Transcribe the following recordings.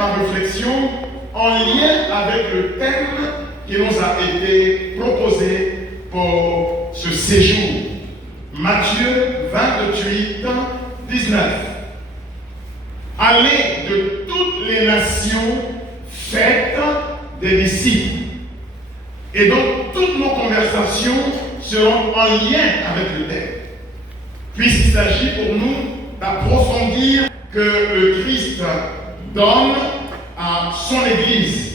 ma réflexion en lien avec le thème qui nous a été proposé pour ce séjour. Matthieu 28, 19. Allez de toutes les nations, faites des disciples. Et donc, toutes nos conversations seront en lien avec le thème. Puisqu'il s'agit pour nous d'approfondir que le Christ donne à son Église.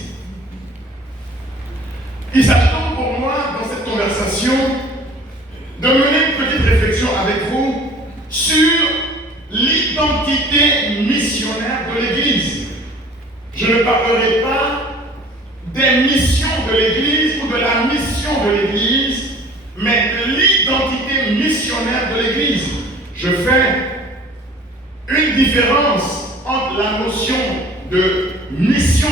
Il s'agit donc pour moi, dans cette conversation, de mener une petite réflexion avec vous sur l'identité missionnaire de l'Église. Je ne parlerai pas des missions de l'Église ou de la mission de l'Église, mais de l'identité missionnaire de l'Église. Je fais une différence entre la notion de mission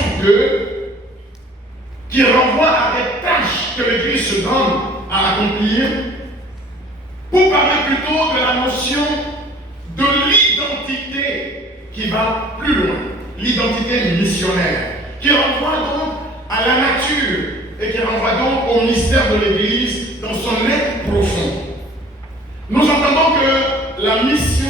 qui renvoie à des tâches que l'Église se donne à accomplir, pour parler plutôt de la notion de l'identité qui va plus loin, l'identité missionnaire, qui renvoie donc à la nature et qui renvoie donc au mystère de l'Église dans son être profond. Nous entendons que la mission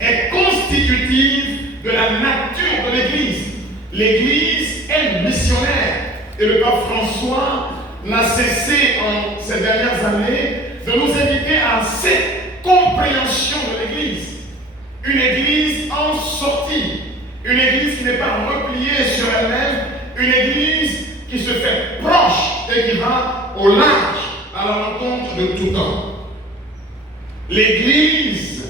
est constitutive de la nature de l'Église. L'Église est missionnaire et le pape François n'a cessé en ces dernières années de nous inviter à cette compréhension de l'Église. Une Église en sortie, une Église qui n'est pas repliée sur elle-même, une Église qui se fait proche et qui va au large à la rencontre de tout temps. L'Église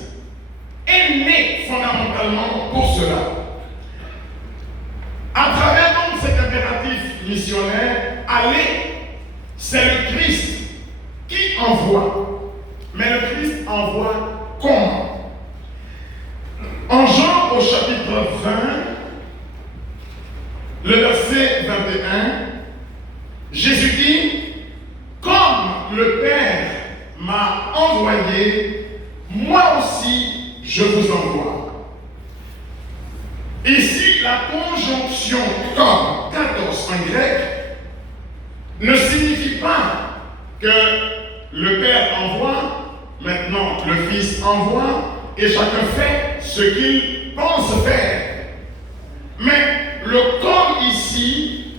est née fondamentalement pour cela. À travers donc cet impératif missionnaire, aller, c'est le Christ qui envoie. Mais le Christ envoie comment? En Jean au chapitre 20, le verset 21, Jésus dit, comme le Père m'a envoyé, moi aussi je vous envoie. Ici, la conjonction comme 14 en grec ne signifie pas que le Père envoie, maintenant le Fils envoie, et chacun fait ce qu'il pense faire. Mais le comme ici,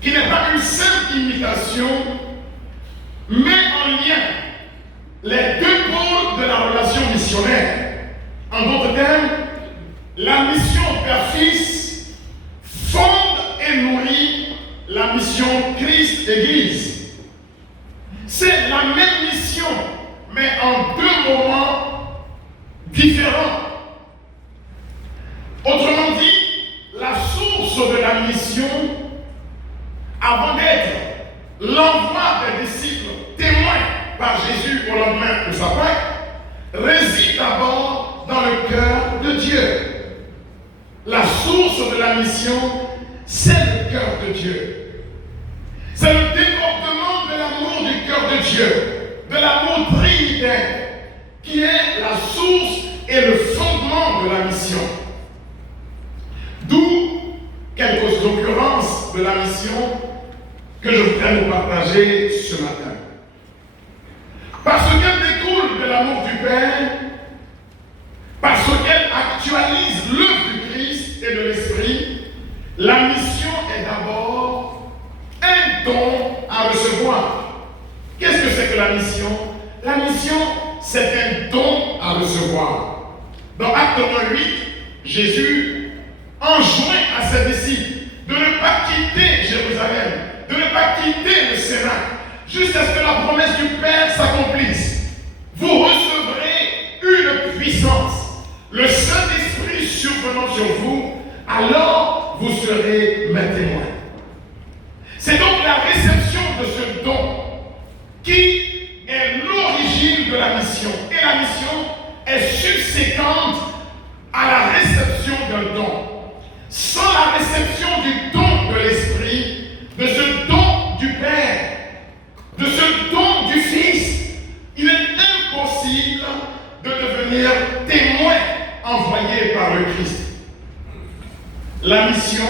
qui n'est pas une simple imitation, met en lien les deux pôles de la relation missionnaire. En d'autres termes, la mission Père-Fils fonde et nourrit la mission Christ-Église. C'est la même mission, mais en deux moments différents. Autrement dit, la source de la mission, avant d'être l'envoi des disciples témoins par Jésus au lendemain de sa Pâque, réside d'abord dans le cœur de Dieu. La source de la mission, c'est le cœur de Dieu. C'est le déportement de l'amour du cœur de Dieu, de l'amour trinitaire, qui est la source et le fondement de la mission. D'où quelques occurrences de la mission que je voudrais vous partager ce matin. Parce qu'elle découle de l'amour du Père, parce qu'elle actualise l'œuvre du Christ et de l'Esprit, la mission est d'abord un don à recevoir. Qu'est-ce que c'est que la mission? La mission, c'est un don à recevoir. Dans Acte 8, Jésus enjoint à ses disciples de ne pas quitter Jérusalem, de ne pas quitter le Sénat, jusqu'à ce que la promesse du Père s'accomplisse. Vous recevrez une puissance, le Saint-Esprit survenant sur vous, alors vous serez mes témoins. C'est donc la réception de ce don qui est l'origine de la mission. Et la mission est subséquente à la réception d'un don. Sans la réception du don de l'Esprit, de ce don du Père, de ce don du Fils, il est impossible de devenir témoin envoyé par le Christ. La mission,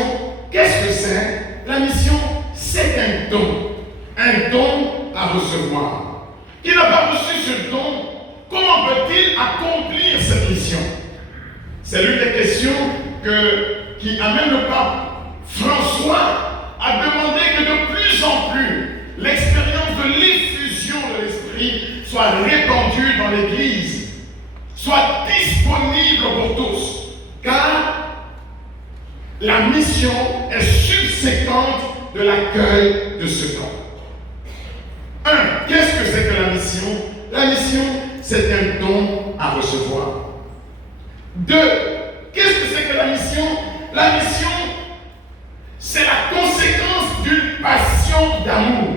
qu'est-ce que c'est? La mission, c'est un don à recevoir. Qui n'a pas reçu ce don, comment peut-il accomplir cette mission? C'est l'une des questions qui amène le pape François à demander que de plus en plus l'expérience de l'effusion de l'Esprit soit répandue dans l'Église, soit disponible pour tous. Car la mission est subséquente de l'accueil de ce don. Qu'est-ce que c'est que la mission? La mission, c'est un don à recevoir. 2. Qu'est-ce que c'est que la mission? La mission, c'est la conséquence d'une passion d'amour.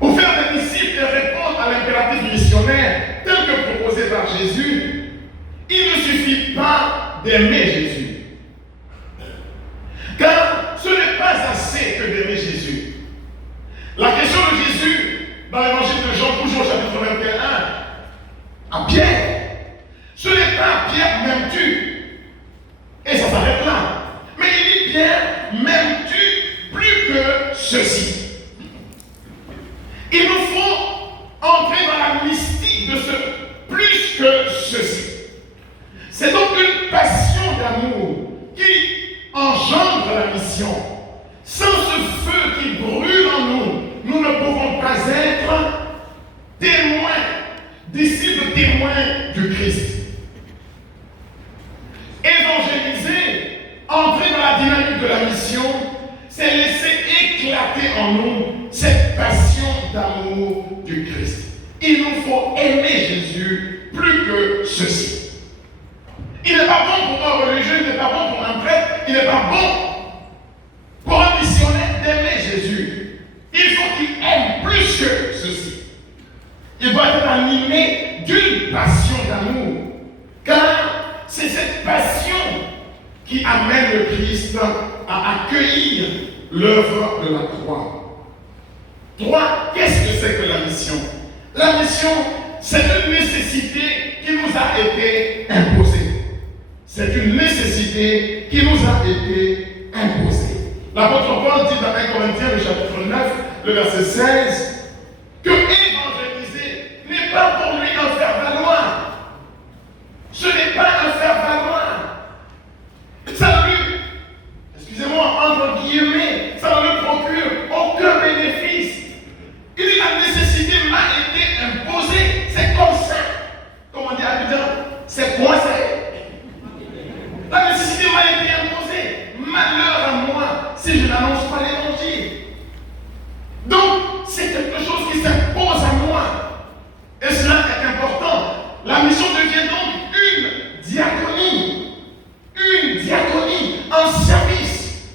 Pour faire des disciples et répondre à l'impératif missionnaire tel que proposé par Jésus, il ne suffit pas d'aimer Jésus. Car ce n'est pas assez que d'aimer Jésus. La question de Jésus, dans l'évangile de Jean, toujours au chapitre 21, à Pierre, ce n'est pas Pierre, m'aimes-tu? Et ça s'arrête là. Mais il dit Pierre, m'aimes-tu plus que ceci? Il nous faut entrer dans la mystique de ce plus que ceci. C'est donc une passion d'amour qui engendre la mission. Sans ce feu qui brûle en nous, nous ne pouvons pas être témoins, disciples témoins du Christ. Évangéliser, entrer dans la dynamique de la mission, c'est laisser éclater en nous cette passion d'amour du Christ. Il nous faut aimer Jésus plus que ceci. Il n'est pas bon pour un religieux, il n'est pas bon pour un prêtre, il n'est pas bon pour un missionnaire d'aimer Jésus. Il faut qu'il aime plus que ceci. Il doit être animé d'une passion d'amour. Car c'est cette passion qui amène le Christ à accueillir l'œuvre de la croix. 3. Qu'est-ce que c'est que la mission? La mission, c'est une nécessité qui nous a été imposée. C'est une nécessité qui nous a été imposée. L'apôtre Paul dit dans 1 Corinthiens, le chapitre 9, le verset 16, que évangéliser n'est pas pour lui un faire-valoir. Ce n'est pas un faire-valoir. Ça lui, excusez-moi, entre guillemets, ça ne lui procure aucun bénéfice. Il dit la nécessité m'a été imposée. C'est comme ça. Comme on dit à Abidjan, c'est coincé. La nécessité m'a été imposée. Malheur à moi si je n'annonce pas l'évangile. Donc, c'est quelque chose qui s'impose à moi. Et cela est important. La mission devient donc une diaconie. Une diaconie, un service.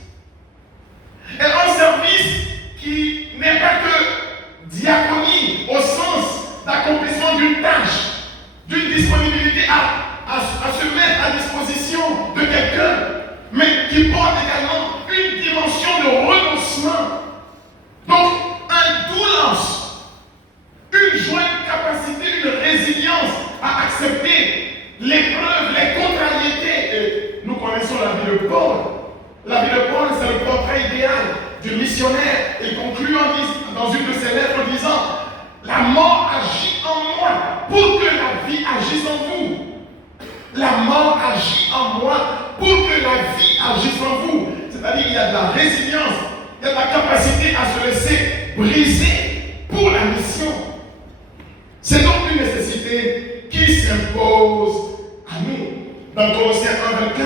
Et un service qui n'est pas que diaconie au sens d'accomplissement d'une tâche, d'une disponibilité à se mettre à disposition de quelqu'un, mais qui porte également une dimension de renoncement. Donc, un douance, une jointe capacité, une résilience à accepter l'épreuve, les contrariétés. Et nous connaissons la vie de Paul. La vie de Paul, c'est le portrait idéal du missionnaire. Il conclut dans une de ses lettres en disant: la mort agit en moi pour que la vie agisse en vous. La mort agit en moi pour que la vie agisse en vous. C'est-à-dire qu'il y a de la résilience, il y a de la capacité à se laisser briser pour la mission. C'est donc une nécessité qui s'impose à nous. Dans Colossiens 1,24,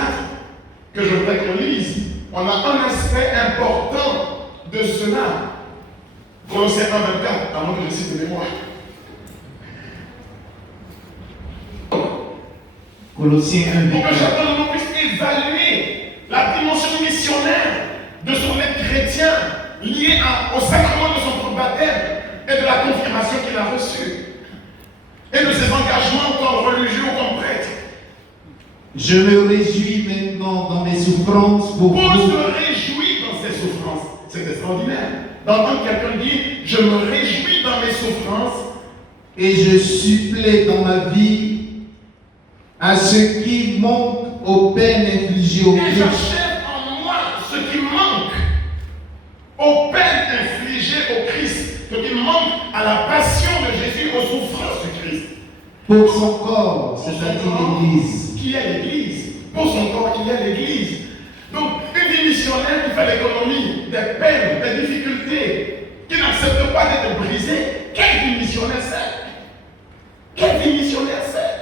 que je voudrais qu'on lise, on a un aspect important de cela. Colossiens 1,24, avant que je cite de mémoire. Colossiens 1, Pour que chacun de nous puisse évaluer la dimension missionnaire de son être chrétien liée au sacrement de son baptême et de la confirmation qu'il a reçue et de ses engagements comme religieux ou comme prêtre. Je me réjouis maintenant dans mes souffrances pour Paul vous. se réjouit dans ses souffrances. C'est extraordinaire. D'entendre quelqu'un dire: je me réjouis dans mes souffrances. Et je supplée dans ma vie à ceux qui montent aux peines infligées au Et Christ. j'achève en moi ce qui manque aux peines infligées au Christ, ce qui manque à la passion de Jésus, aux souffrances du Christ. Pour son corps, Pour son c'est-à-dire corps, l'Église. qui est l'Église. Pour son corps, qui est l'Église. Donc, une vie missionnaire qui fait l'économie des peines, des difficultés, qui n'accepte pas d'être brisée, quelle vie missionnaire c'est? Quelle vie missionnaire c'est?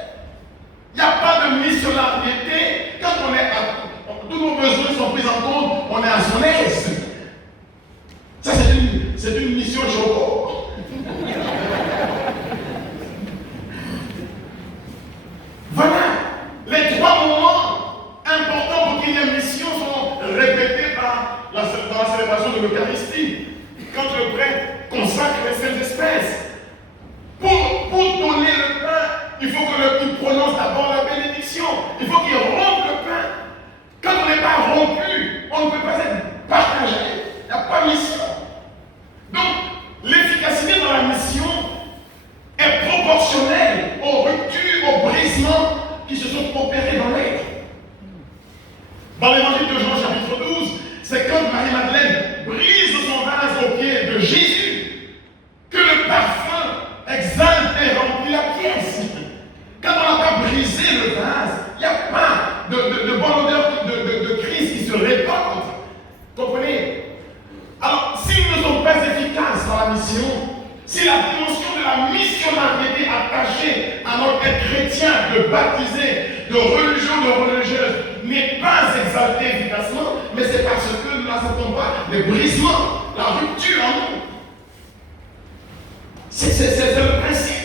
Il n'y a pas de missionnarité quand on est à, tous nos besoins sont pris en compte, on est à son aise. Ça, c'est une mission choco. Voilà. Les trois moments importants pour qu'il y ait une mission sont répétés dans la célébration de l'Eucharistie. Quand le prêtre consacre les saintes espèces. Pour donner le pain, il faut qu'il prononce d'abord la bénédiction. Il faut qu'il rompe le pain. Quand on n'est pas rompu, on ne peut pas être partagé. Il n'y a pas de mission. Donc, l'efficacité dans la mission est proportionnelle aux ruptures, aux brisements qui se sont opérés dans l'être. Dans l'évangile de Jean, chapitre 12, c'est quand Marie-Madeleine brise son vase aux pieds de Jésus que le parfum exalte et remplit la pièce. Quand on n'a pas brisé le vase, il n'y a pas de bonne odeur de Christ qui se répand. Comprenez? Alors, si nous ne sommes pas efficaces dans la mission, si la dimension de la missionnarité attachée à notre être chrétien, de baptisé, de religieux, de religieuse, n'est pas exaltée efficacement, mais c'est parce que nous n'acceptons pas les brisements, la rupture en nous. C'est le principe.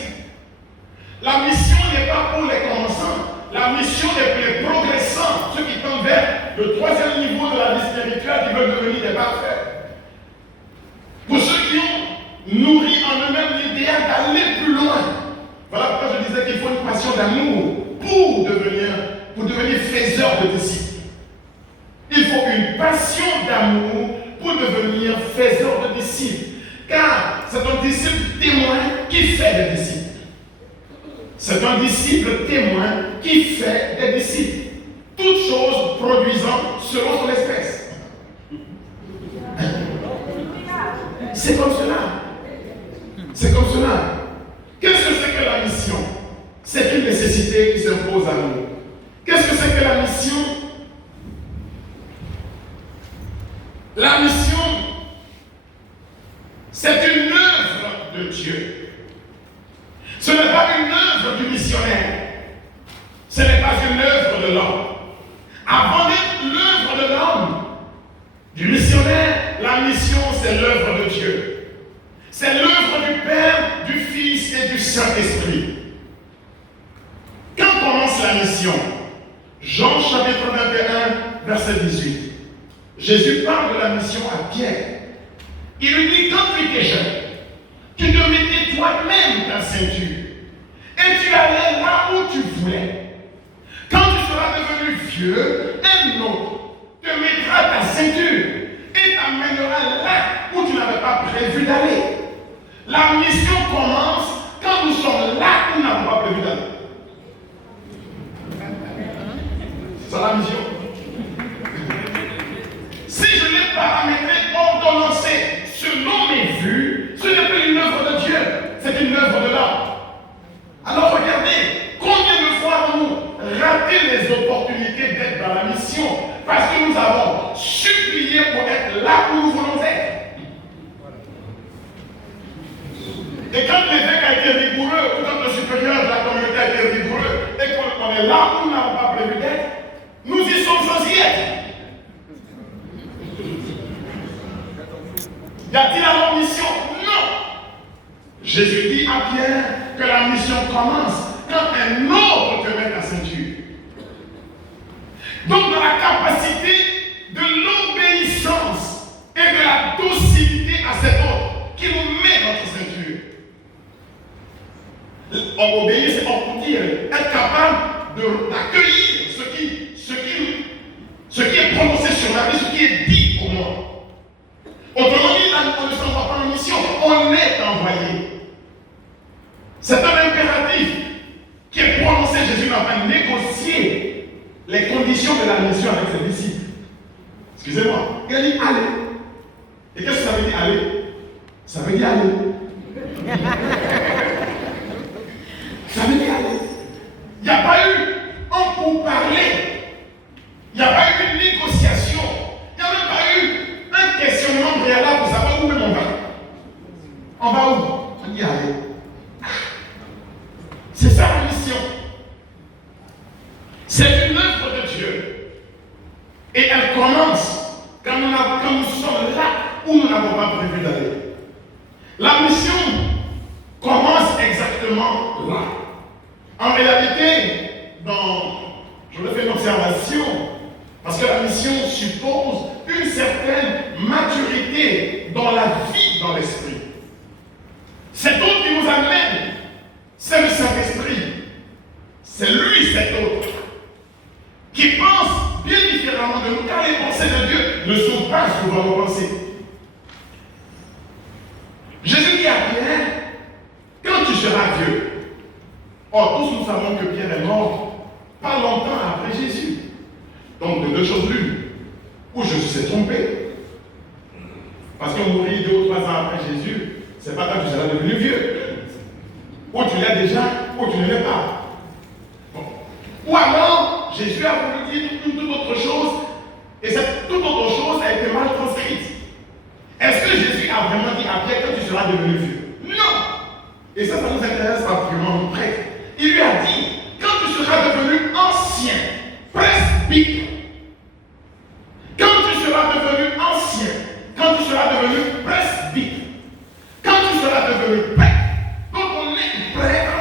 La mission n'est pas pour les commençants, la mission est pour les progressants, ceux qui tendent vers le troisième niveau de la vie spirituelle, qui veulent devenir des parfaits. Pour ceux qui ont nourri en eux-mêmes l'idéal d'aller plus loin. Voilà pourquoi je disais qu'il faut une passion d'amour pour devenir faiseur de disciples. Il faut une passion d'amour pour devenir faiseur de disciples. Car c'est un disciple témoin qui fait des disciples. C'est un disciple témoin qui fait des disciples. Toutes choses produisant selon son espèce. C'est comme cela. C'est comme cela. Qu'est-ce que c'est que la mission? C'est une nécessité qui s'impose à nous. Qu'est-ce que c'est que la mission? La mission, c'est une œuvre de Dieu. Ce n'est pas une œuvre du missionnaire. Ce n'est pas une œuvre de l'homme. Avant d'être l'œuvre de l'homme, du missionnaire, la mission, c'est l'œuvre de Dieu. C'est l'œuvre du Père, du Fils et du Saint-Esprit. Quand commence la mission? Jean chapitre 21, verset 18. Jésus parle de la mission à Pierre. Il lui dit, quand tu étais jeune, tu te mettais toi-même ta ceinture. Et tu allais là où tu voulais. Quand tu seras devenu vieux, un autre te mettra ta ceinture et t'amènera là où tu n'avais pas prévu d'aller. La mission commence quand nous sommes là où nous n'avons pas prévu d'aller. C'est ça la mission. Si je l'ai paramétré, ordonnancé, selon mes vues, ce n'est plus une œuvre de Dieu, c'est une œuvre de l'homme. Alors regardez, combien de fois avons-nous raté les opportunités d'être dans la mission parce que nous avons supplié pour être là où nous voulons être. Et quand l'évêque a été rigoureux, ou quand le supérieur de la communauté a été rigoureux, et qu'on est là où nous n'avons pas prévu d'être, nous y sommes sans y être. Y a-t-il alors mission? Non. Jésus dit à Pierre que la mission commence quand un autre te met la ceinture. Donc dans la capacité de l'obéissance et de la docilité à cet autre qui nous met notre ceinture. On obéit, c'est on dire, être capable d'accueillir ce qui est prononcé sur ma vie, ce qui est dit pour moi. Autrement dit, on ne s'envoie pas en mission, on est envoyé. C'est un impératif qui est prononcé. Jésus n'a pas négocié les conditions de la mission avec ses disciples. Excusez-moi. Il a dit allez. Et qu'est-ce que ça veut dire aller? Ça veut dire aller. Ça veut dire aller. Il n'y a pas eu un pourparler. Il n'y a pas eu une négociation. Il n'y a même pas eu un questionnement préalable pour savoir où même on va. On va où? On dit aller. C'est ça la mission. C'est une œuvre de Dieu. Et elle commence quand nous sommes là où nous n'avons pas prévu d'aller. La mission commence exactement là. En réalité, je le fais une observation, parce que la mission suppose une certaine maturité dans la vie, dans l'esprit. Cet autre qui nous amène, c'est le Saint-Esprit. C'est lui, cet autre, qui pense bien différemment de nous, car les pensées de Dieu ne sont pas souvent nos pensées. Jésus dit à Pierre, quand tu seras vieux, or tous nous savons que Pierre est mort pas longtemps après Jésus. Donc de deux choses l'une, ou Jésus s'est trompé, parce qu'on mourit 2 ou 3 ans après Jésus, c'est pas quand tu seras devenu vieux, ou tu l'es déjà, ou tu ne l'es pas. Bon. Ou alors, Jésus a voulu dire une toute autre chose, et cette toute autre chose a été mal transcrite. Est-ce que Jésus a vraiment dit à Pierre que tu seras devenu vieux? Non! Et ça nous intéresse particulièrement nous prêtres. Il lui a dit, quand tu seras devenu ancien, presbytre, quand tu seras devenu ancien, quand tu seras devenu presbytre, quand tu seras devenu prêtre, donc on est prêtre,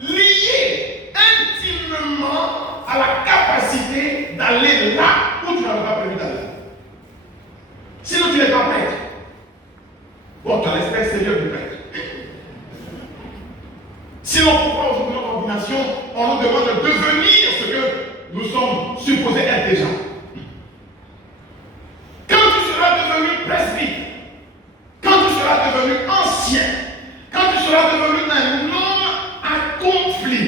lié intimement à la capacité d'aller là où tu n'avais pas prévu d'aller. Sinon tu n'es pas prêtre. Bon, tu as l'espèce extérieure du prêtre. Sinon, pourquoi aujourd'hui notre ordination, on nous demande de devenir ce que nous sommes supposés être déjà? Quand tu seras devenu presbytre, quand tu seras devenu ancien, quand tu seras devenu un homme accompli,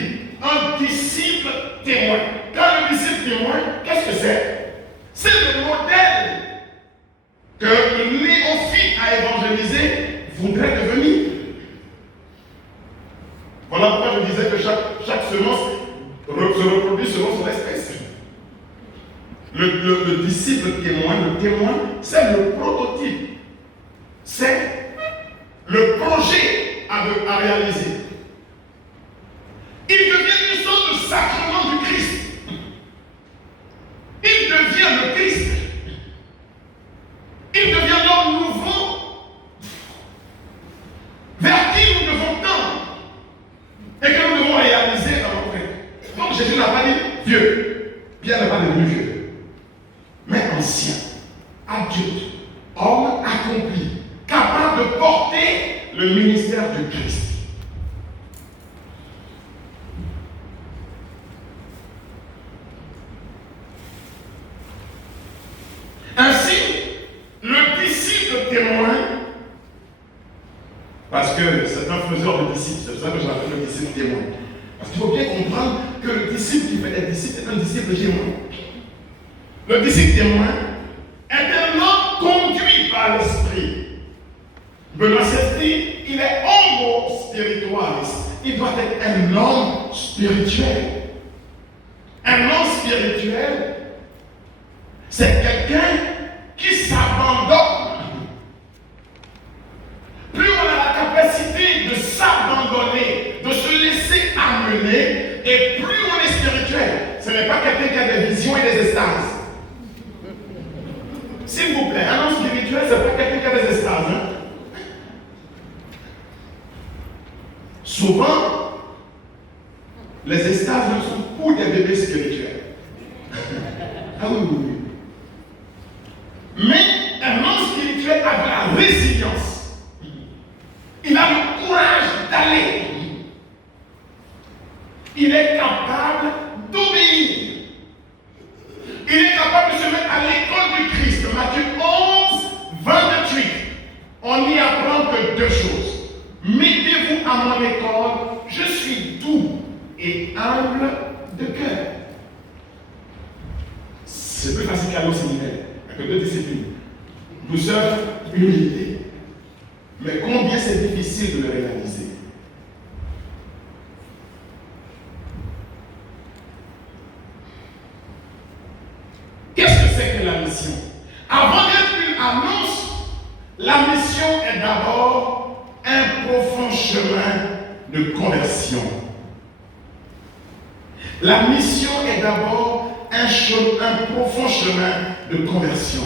un disciple témoin. Quand le disciple témoin, qu'est-ce que c'est? C'est le modèle que le néophyte à évangéliser voudrait devenir. Voilà pourquoi je disais que chaque semence se reproduit selon son espèce. Le disciple témoin, le témoin, c'est le prototype. C'est le projet à réaliser. Il devient une sorte de sacrement du Christ. Il devient le Christ. Il devient l'homme nouveau vers qui nous devons tendre et que nous devons réaliser dans notre vie. Donc Jésus n'a pas dit vieux. Pierre n'est pas devenu vieux, mais ancien, adulte, homme accompli, capable de porter le ministère du Christ. Ainsi, le disciple témoin, parce que c'est un faiseur de disciples, c'est pour ça que je l'appelle le disciple témoin. Parce qu'il faut bien comprendre que le disciple qui fait des disciples est un disciple témoin. Le disciple témoin est un homme conduit par l'esprit. Benoît XVI, il est homo spiritualis. Il doit être un homme spirituel. Un homme spirituel, c'est quelqu'un qui s'abandonne. Plus on a la capacité de s'abandonner, de se laisser amener, et plus on est spirituel. Ce n'est pas quelqu'un qui a des visions et des extases. S'il vous plaît, un homme spirituel, ce n'est pas quelqu'un qui a des extases. Hein? Souvent, les extases ne sont pour des bébés spirituels. Ah oui, oui, oui. Mais un homme spirituel a de la résilience. Il a le courage d'aller. Il est capable d'obéir. Il est capable de se mettre à l'école du Christ. Matthieu 11, 28. On n'y apprend que 2 choses. Mettez-vous à mon école, je suis doux et humble de cœur. C'est plus facile qu'aller au séminaire, avec deux disciplines. Douceur, humilité. Mais combien c'est difficile de le réaliser. Qu'est-ce que c'est que la mission? Avant d'être une annonce, la mission est d'abord un profond chemin de conversion. La mission est d'abord un profond chemin de conversion.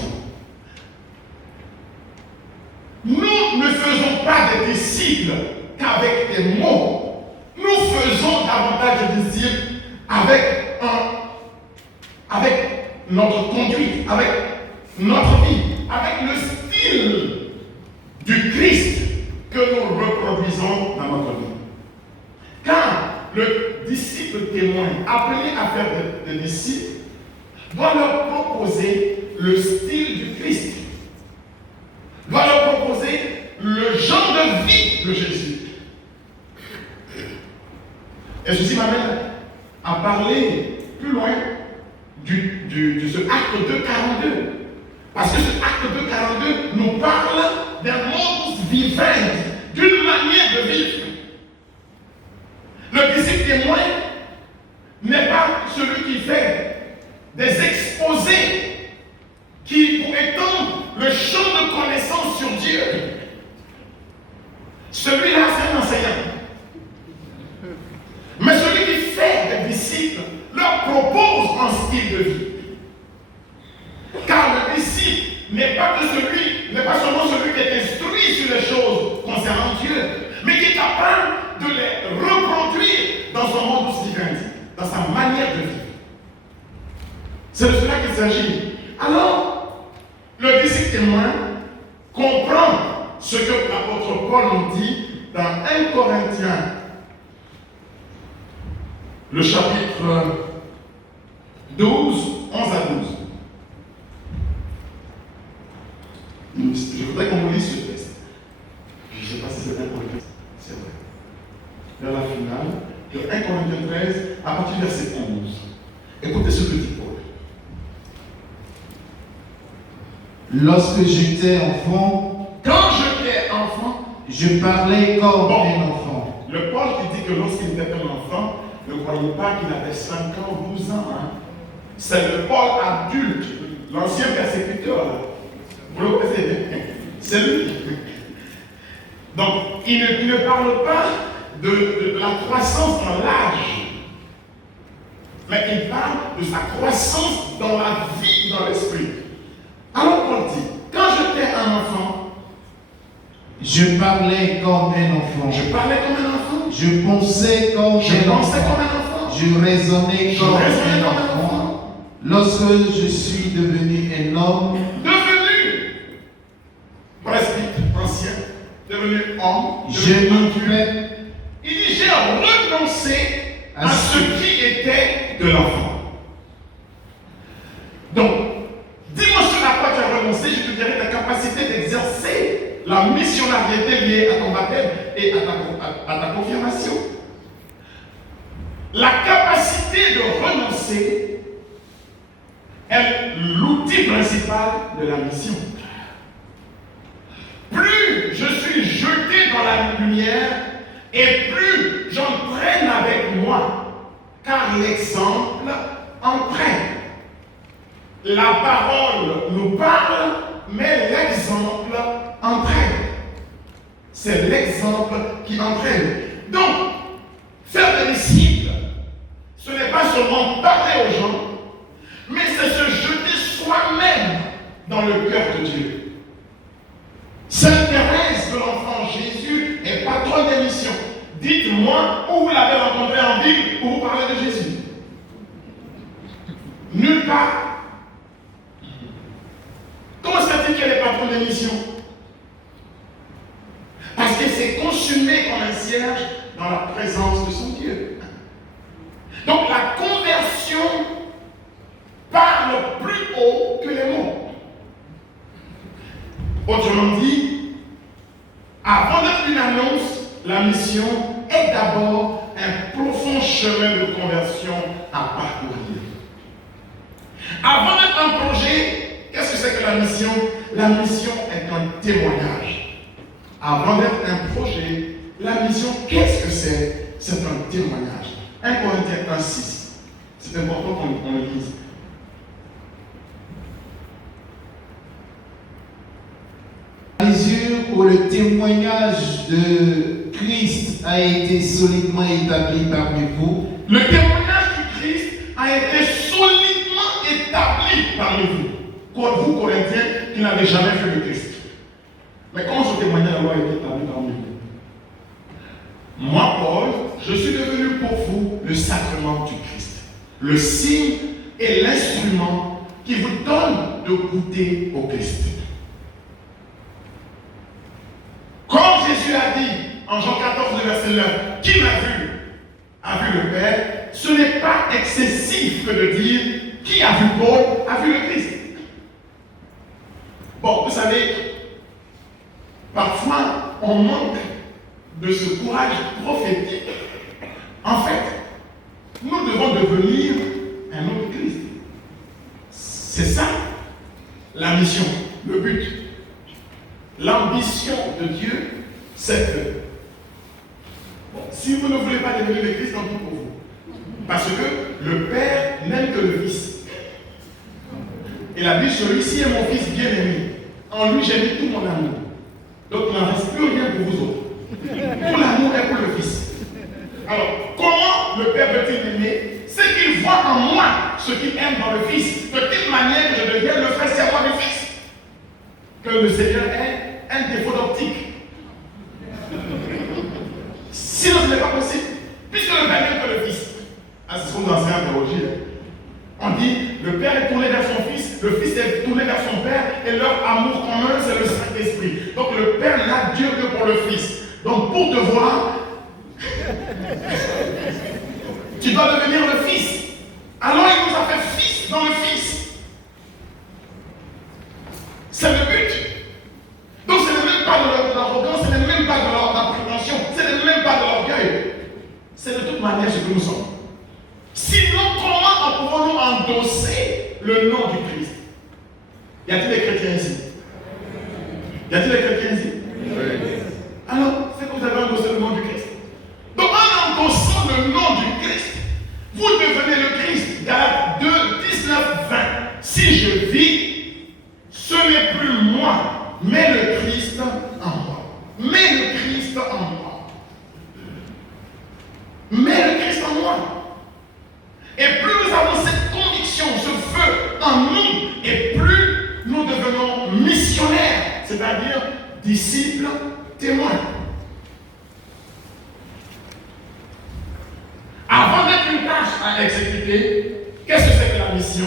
Nous ne faisons pas des disciples qu'avec des mots. Nous faisons davantage de disciples avec notre conduite, avec notre vie, avec le style du Christ que nous reproduisons dans notre vie. Car le disciple témoin, appelé à faire des disciples, doit leur proposer le style du Christ, doit leur proposer le genre de vie de Jésus. Et ceci m'amène à parler plus loin de ce acte 2.42. Parce que ce acte 2.42 nous parle d'un modus vivendi, d'une manière de vivre. Le disciple témoin n'est pas celui qui fait des exposés qui pour étendre le champ de connaissance sur Dieu. Celui-là, c'est un enseignant. Mais celui qui fait des disciples leur propose un style de vie. Car le disciple n'est pas seulement celui qui est instruit sur les choses concernant Dieu, mais qui est capable de les reproduire dans son modus vivendi, dans sa manière de vivre. C'est de cela qu'il s'agit. Alors, le disciple témoin comprend ce que l'apôtre Paul nous dit dans 1 Corinthiens, le chapitre 12, 11 à 12. Je voudrais qu'on lise ce texte. Je ne sais pas si c'est un Corinthiens. C'est vrai. Vers la finale, de 1 Corinthiens 13, à partir du verset 11. Écoutez ce que dit Paul. Lorsque j'étais enfant, Quand j'étais enfant, je parlais comme un enfant. Le Paul qui dit que lorsqu'il était un enfant, ne croyez pas qu'il avait 5 ans, 12 ans. Hein. C'est le Paul adulte, l'ancien persécuteur. Là. Vous le connaissez, c'est lui. Donc, il ne parle pas de la croissance dans l'âge, mais il parle de sa croissance dans la vie, dans l'esprit. Alors, Paul dit, quand j'étais un enfant, Je parlais comme un enfant. je parlais comme un enfant, Je pensais comme un enfant. Je raisonnais comme un enfant. Lorsque je suis devenu un homme, presbyte ancien, devenu homme, je me fais il dit j'ai renoncé à ce qui était de l'enfant. Donc, dis-moi sur à quoi tu as renoncé, je te dirai ta capacité d'exercer la missionnariété liée à ton baptême et à ta confirmation. La capacité de renoncer est l'outil principal de la mission. Plus je suis jeté dans la lumière et plus j'entraîne avec moi, car l'exemple entraîne. La parole nous parle, mais l'exemple entraîne. C'est l'exemple qui entraîne. Donc, faire des disciples, ce n'est pas seulement parler aux gens, mais c'est se jeter soi-même dans le cœur de Dieu. Sainte Thérèse de l'Enfant Jésus est patronne des missions. Dites-moi où vous l'avez rencontré en Bible où vous parlez de Jésus. Nulle part. Comment se fait-il qu'elle est patronne des missions? Parce qu'elle s'est consumée comme un cierge dans la présence de son Dieu. Donc la conversion parle plus haut que les mots. Autrement dit, avant d'être une annonce, la mission est d'abord un profond chemin de conversion à parcourir. Avant d'être un projet, qu'est-ce que c'est que la mission? La mission est un témoignage. Avant d'être un projet, la mission, qu'est-ce que c'est? C'est un témoignage. 1 Corinthiens 1,6. C'est important qu'on le lise. À mesure où le témoignage de Christ a été solidement établi parmi vous, le témoignage du Christ a été solidement établi parmi vous. Vous, Corinthiens, qui n'avez jamais vu le Christ. Mais comment ce témoignage a été établi parmi vous? Moi, Paul, je suis devenu pour vous le sacrement du Christ, le signe et l'instrument qui vous donne de goûter au Christ. Comme Jésus a dit en Jean 14, verset 9, qui m'a vu a vu le Père, ce n'est pas excessif que de dire qui a vu Paul a vu le Christ. Bon, vous savez, parfois on manque de ce courage prophétique. En fait, nous devons devenir un autre Christ. C'est ça la mission, le but. L'ambition de Dieu, c'est que si vous ne voulez pas devenir le Christ, tant pis pour vous. Parce que le Père n'aime que le Fils. Et la Bible, celui-ci est mon Fils bien-aimé. En lui, j'ai mis tout mon amour. Donc, il n'en reste plus rien pour vous autres. Tout l'amour est pour le Fils. Alors, comment le Père veut-il m'aimer? C'est qu'il voit en moi ce qu'il aime dans le Fils. De telle manière que je devienne le frère servant du Fils. Que le Seigneur ait un défaut d'optique. Sinon, ce n'est pas possible. Puisque le Père n'aime que le Fils. Ah, c'est ce qu'on nous enseigne en théologie. On dit, le Père est tourné vers son Fils, le Fils est tourné vers son Père, et leur amour commun, c'est le Saint-Esprit. Donc le Père n'a Dieu que pour le Fils. Donc pour te voir, tu dois devenir le Fils. Alors il nous a fait Fils dans le Fils. C'est le but. Donc ce n'est même pas de l'arrogance, ce n'est même pas de la prétention, ce n'est même pas de l'orgueil. C'est de toute manière ce que nous sommes. Sinon, comment pouvons-nous endosser le nom du Christ? Y a-t-il des chrétiens ici? Y a-t-il des chrétiens ici? Oui. Alors, c'est que vous avez endossé le nom du Christ. Donc, en endossant le nom du Christ, vous devenez le Christ. Galates 2, 19, 20. Si je vis, ce n'est plus moi, mais le Christ en moi. Mais le Christ en moi. Mais le Christ en moi. Et plus nous avons cette conviction, ce feu en nous, et plus nous devenons missionnaires, c'est-à-dire disciples, témoins. Avant d'être une tâche à exécuter, qu'est-ce que c'est que la mission?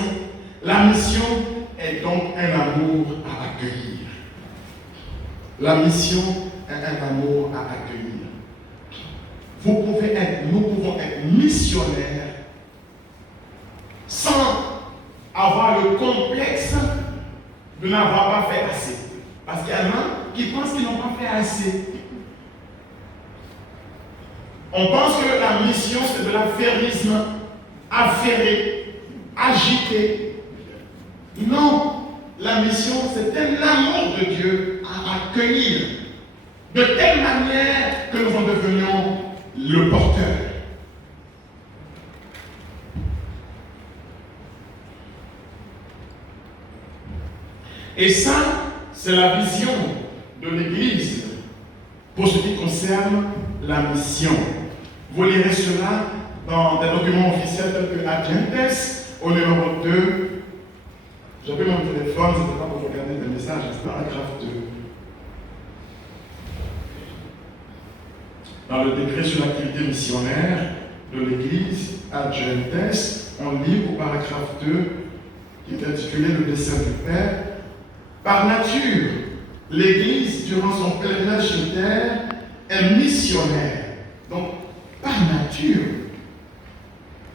La mission est donc un amour à accueillir. La mission est un amour à accueillir. Nous pouvons être missionnaires sans avoir le complexe de n'avoir pas fait assez. Parce qu'il y en a qui pensent qu'ils n'ont pas fait assez. On pense que la mission, c'est de l'affairisme, affairer, agiter. Non, la mission, c'est un amour de Dieu à accueillir, de telle manière que nous en devenions le porteur. Et ça, c'est la vision de l'Église pour ce qui concerne la mission. Vous lirez cela dans des documents officiels tels que Agentes, au numéro 2. J'ai pris mon téléphone, ce n'était pas pour regarder des messages, c'est paragraphe 2. Dans le décret sur l'activité missionnaire de l'Église, Agentes, on lit au paragraphe 2, qui est intitulé Le dessein du Père. Par nature, l'Église, durant son pèlerinage sur terre, est missionnaire. Donc, par nature,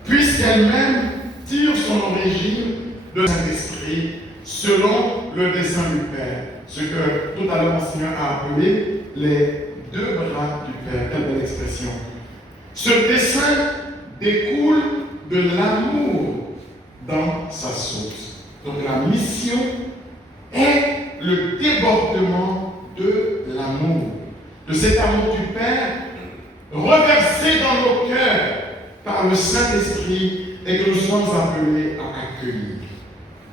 puisqu'elle-même tire son origine de Saint-Esprit selon le dessein du Père. Ce que tout à l'heure mon Seigneur a appelé les deux bras du Père. Quelle belle expression. Ce dessein découle de l'amour dans sa source. Donc la mission est le débordement de l'amour, de cet amour du Père reversé dans nos cœurs par le Saint-Esprit et que nous sommes appelés à accueillir.